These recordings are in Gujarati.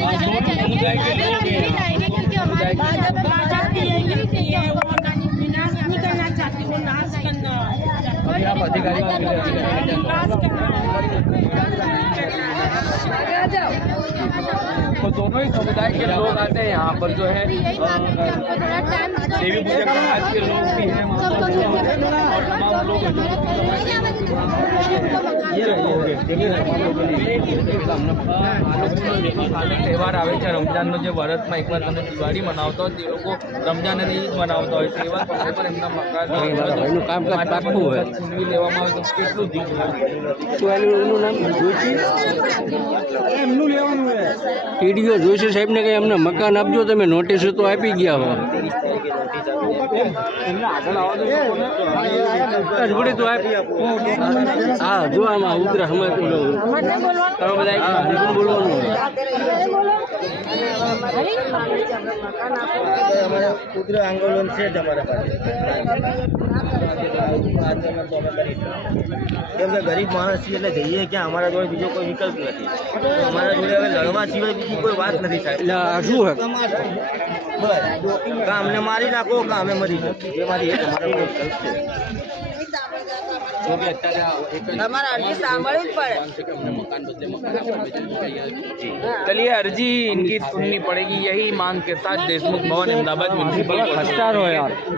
क्योंकि हमारे तो दोनों ही समुदाय के लोग आते हैं यहाँ पर जो है देवी पूजा समाज के लोग भी हैं और तमाम लोग તહેવાર આવે છે રમજાનનો જે વર્ષમાં એકવાર તમે દિવાળી મનાવતા હોય તે લોકો રમજાન અને ઈદ મનાવતા હોય છે એવા સમય પર એમના મકાન કામકાજ પાકવું હોય છીનવી લેવામાં આવે તો કેટલું દીક એનું નામ એમનું લેવાનું હોય ટીડીઓ જોશી સાહેબને કંઈ અમને મકાન આપજો તમે નોટિસ તો આપી ગયા હો હા જો આમાં ઉતરે સમજ બોલવાનું ઉગ્ર આંદોલન છે જ અમારા પાસે કેમ કે ગરીબ માણસ છીએ એટલે જઈએ ક્યાં અમારા જોડે બીજો કોઈ વિકલ્પ નથી અમારા જોડે હવે લડવા સિવાય બીજી કોઈ વાત નથી થાય શું હે બસ કાં અમને મારી નાખો કાં અમે મરી જઈએ એ મારી એક અમારો વિકલ્પ છે चलिए अर्जी इनकी सुननी पड़ेगी। यही मांग के साथ देशमुख भवन अहमदाबाद म्यूनसिपल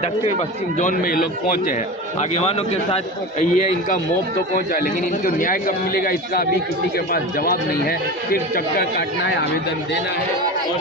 दक्षिण पश्चिम जोन में ये लोग पहुंचे हैं। आगेवानों के साथ ये इनका मॉब तो पहुंचा है, लेकिन इनको न्याय कब मिलेगा इसका अभी किसी के पास जवाब नहीं है। सिर्फ चक्कर काटना है, आवेदन देना है और